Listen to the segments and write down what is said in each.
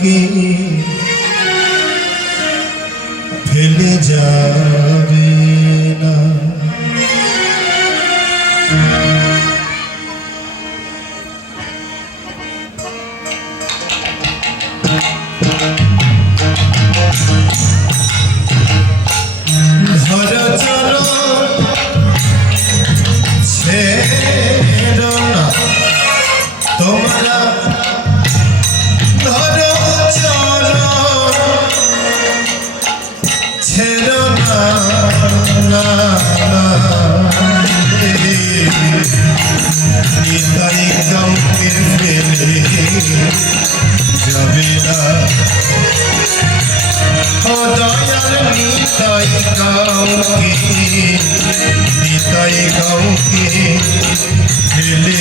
কাউকে ফেলে যাবে না। ধরো চলো ছেড়ো না তোমরা, ধরো চলো ছেড়ো না, নিতাই কাউকে ফেলে যাবে না। ও দয়াল নিতাই কাউকে, নিতাই কাউকে ফেলে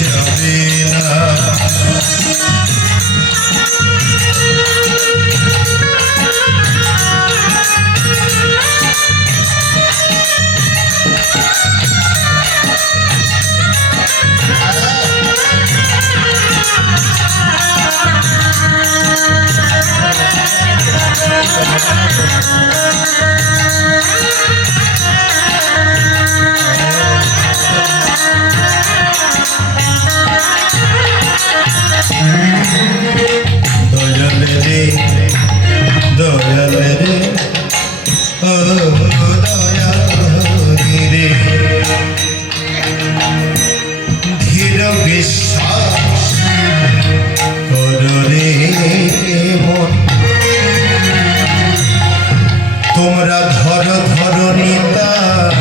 যাবে না। দয়াল রে দয়াল রে ও দয়াল রে, ধীর বিশ্বাস কর রে মন, তোমরা ধরো ধরো নিতাই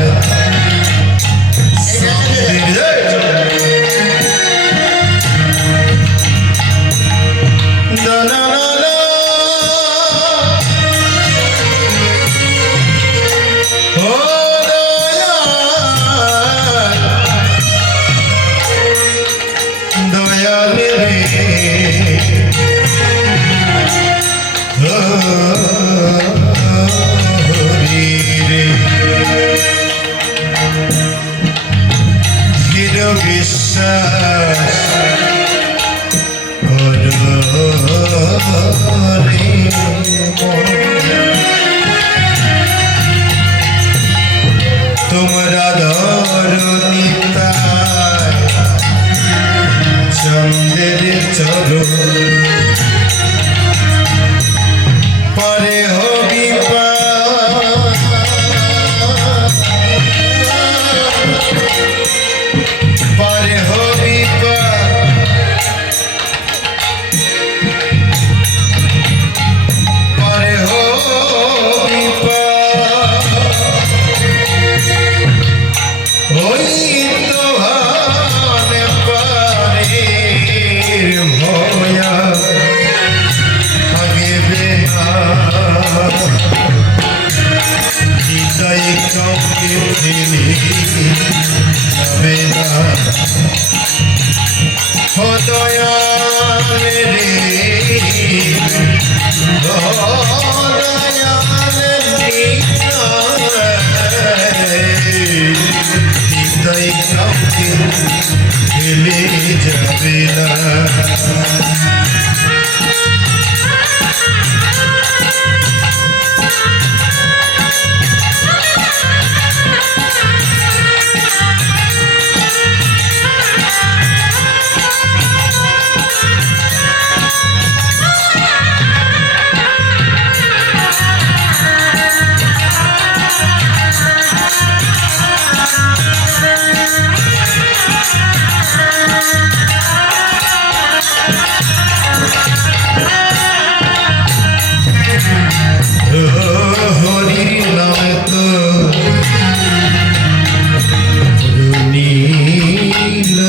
দয়াল রে হরি রে, দৃঢ় বিশ্বাস কর রে মন, তোমরা ধরো নিতাই চন্দ্রের চরণ, পরে হবি পরে হবি পরে হবি ওই তো হানে পারে ভয়া আগে বেহা, নিতাই কাউকে ফেলে যাবে না। ও দয়াল রে দয়াল নিতাই কাউকে ফেলে যাবে না। হরি নাম তো নীল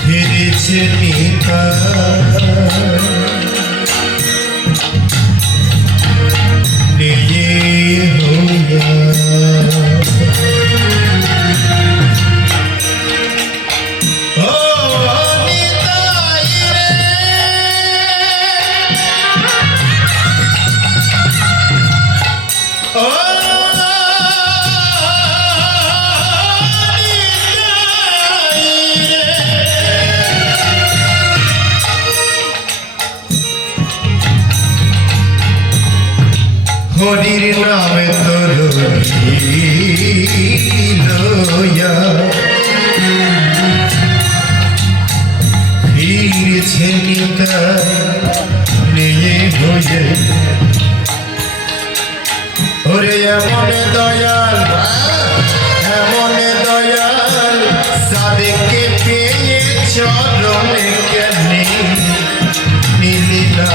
ফিরেছে নিতা নিয়ে হইয়া, হরির নামে তোর লয়া ফিরছে নিতাই নিয়ে হয়ে ওরে এমন দয়াল সাদেকে পেয়ে চরণে কেনে নিলি না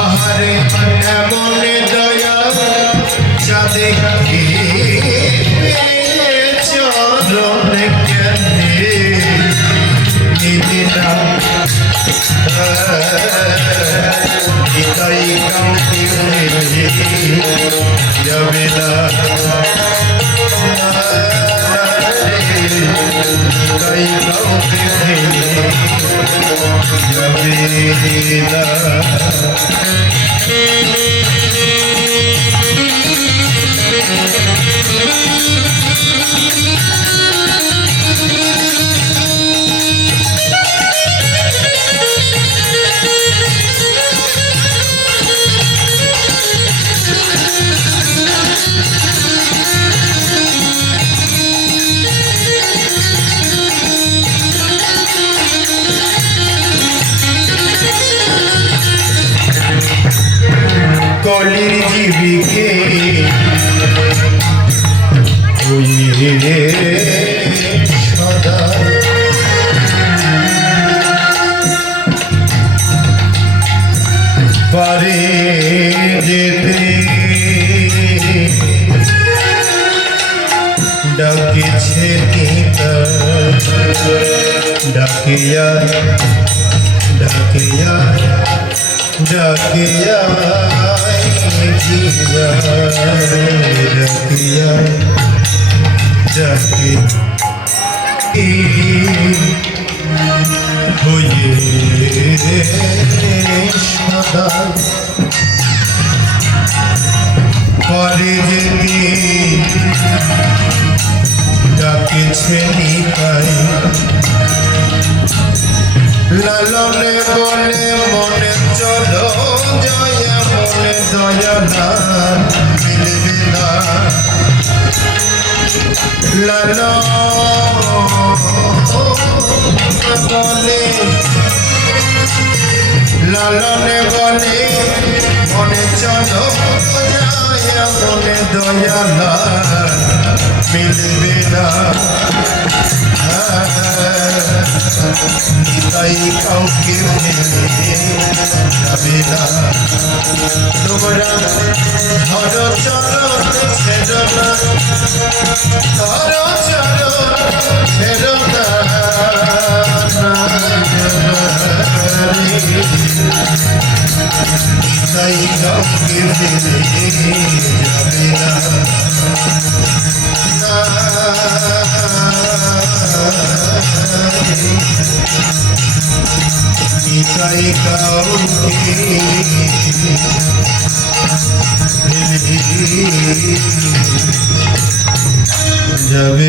আহারে এমন দয়াল সাদেকে পেয়ে চরণে কেনে নিলি না Itai kaunti yavela Itai kaunti yavela কলির জীবিকে হইয়ে সদা পারে যেতে ডাকিছে গীতা ডাকিয়া ডাকিয়া ডাকিয়া जीवा रखिया जाके होये सदा परे जेती डाके छेनी पाई लालने बोले मने चलो जया मने दयाला मिलबे ना लालो बोले लालने बोले मने चलो जया मने दयाला मिलबे ना তাই কাউকে যাবে না তোমরা ধরো চরণ ছেড়ো না ধরো চরণ ছেড়ো না তাই কাউকে যাবে না Itai kaunti jabe